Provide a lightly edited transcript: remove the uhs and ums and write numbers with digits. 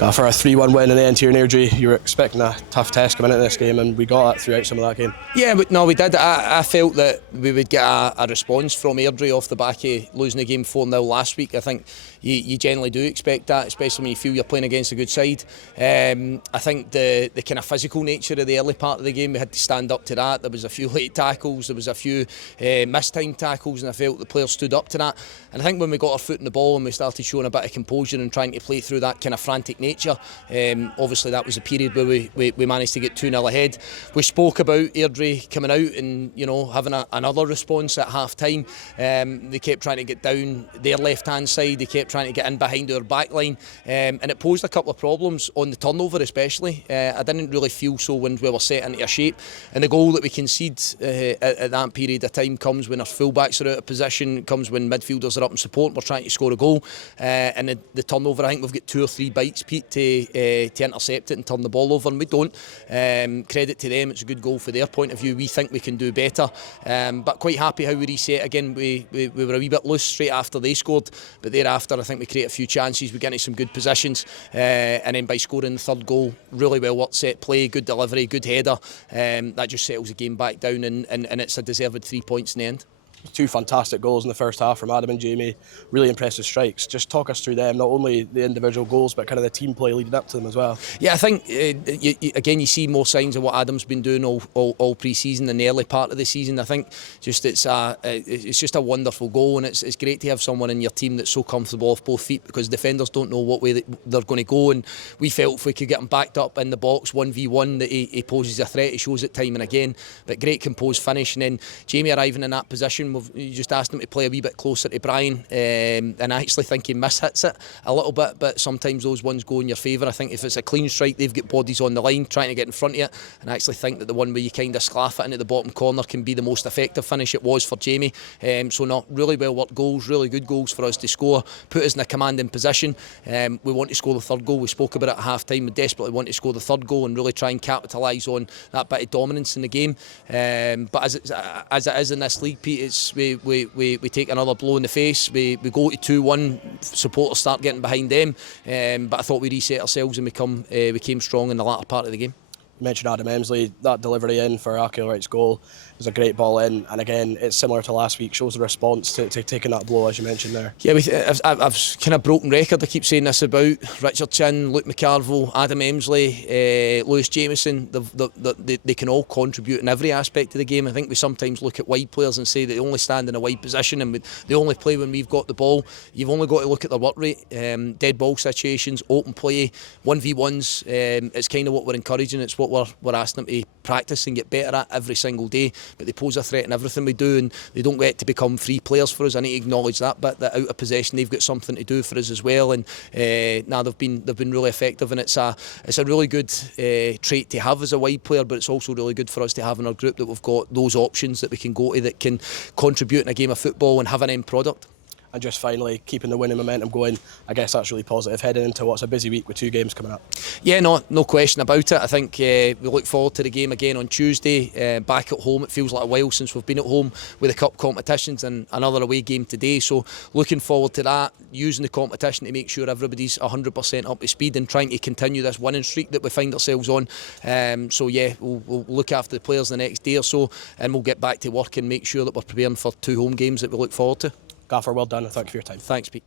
For a 3-1 win in the end here in Airdrie, you were expecting a tough test coming into this game, and we got that throughout some of that game. Yeah, but no, we did. I felt that we would get a response from Airdrie off the back of losing the game 4-0 last week. I think you generally do expect that, especially when you feel you're playing against a good side. I think the kind of physical nature of the early part of the game, we had to stand up to that. There was a few late tackles, there was a few missed-time tackles, and I felt the players stood up to that. And I think when we got our foot in the ball and we started showing a bit of composure and trying to play through that kind of frantic nature, obviously that was a period where we managed to get 2-0 ahead. We spoke about Airdrie coming out and having another response at half time. They kept trying to get down their left hand side, they kept trying to get in behind our back line, and it posed a couple of problems on the turnover especially. I didn't really feel so when we were set into a shape, and the goal that we concede at that period of time comes when our fullbacks are out of position, comes when midfielders are up in support, we're trying to score a goal, and the turnover, I think we've got 2 or 3 bites, Pete, to intercept it and turn the ball over, and we don't. Credit to them, it's a good goal for their point of view. We think we can do better, but quite happy how we reset again. We were a wee bit loose straight after they scored, but thereafter I think we create a few chances, we get into some good positions, and then by scoring the third goal, really well worked set play, good delivery, good header, that just settles the game back down, and it's a deserved 3 points in the end. 2 fantastic goals in the first half from Adam and Jamie, really impressive strikes. Just talk us through them, not only the individual goals but kind of the team play leading up to them as well. Yeah, I think again you see more signs of what Adam's been doing all pre-season and the early part of the season. I think just it's just a wonderful goal, and it's great to have someone in your team that's so comfortable off both feet, because defenders don't know what way they're going to go, and we felt if we could get him backed up in the box 1v1 that he poses a threat. He shows it time and again, but great composed finish. And then Jamie arriving in that position, you just asked him to play a wee bit closer to Brian, and I actually think he mishits it a little bit, but sometimes those ones go in your favour. I think if it's a clean strike, they've got bodies on the line trying to get in front of it, and I actually think that the one where you kind of sclaff it into the bottom corner can be the most effective finish. It was for Jamie, so not really well worked goals, really good goals for us to score, put us in a commanding position. We want to score the third goal. We spoke about it at half time. We desperately want to score the third goal and really try and capitalise on that bit of dominance in the game, but as it is in this league, Pete, it's we take another blow in the face. We go to 2-1, supporters start getting behind them, but I thought we reset ourselves and we came strong in the latter part of the game. You mentioned Adam Emsley, that delivery in for Akelwright's goal was a great ball in, and again it's similar to last week, shows the response to taking that blow as you mentioned there. Yeah, I've kind of broken record, I keep saying this about Richard Chin, Luke McCarville, Adam Emsley, Lewis Jameson. They can all contribute in every aspect of the game. I think we sometimes look at wide players and say they only stand in a wide position and they only play when we've got the ball. You've only got to look at their work rate, dead ball situations, open play, 1v1s. It's kind of what we're encouraging, it's what we're asking them to practice and get better at every single day, but they pose a threat in everything we do, and they don't get to become free players for us. I need to acknowledge that bit, that out of possession they've got something to do for us as well, and they've been really effective, and it's a really good trait to have as a wide player, but it's also really good for us to have in our group that we've got those options that we can go to that can contribute in a game of football and have an end product. And just finally, keeping the winning momentum going, I guess that's really positive heading into what's a busy week with 2 games coming up. Yeah, no question about it. I think we look forward to the game again on Tuesday, back at home. It feels like a while since we've been at home with the cup competitions, and another away game today, so looking forward to that, using the competition to make sure everybody's 100% up to speed and trying to continue this winning streak that we find ourselves on. So yeah, we'll look after the players the next day or so, and we'll get back to work and make sure that we're preparing for 2 home games that we look forward to. Gaffer, well done and thank you for your time. Thanks, Pete.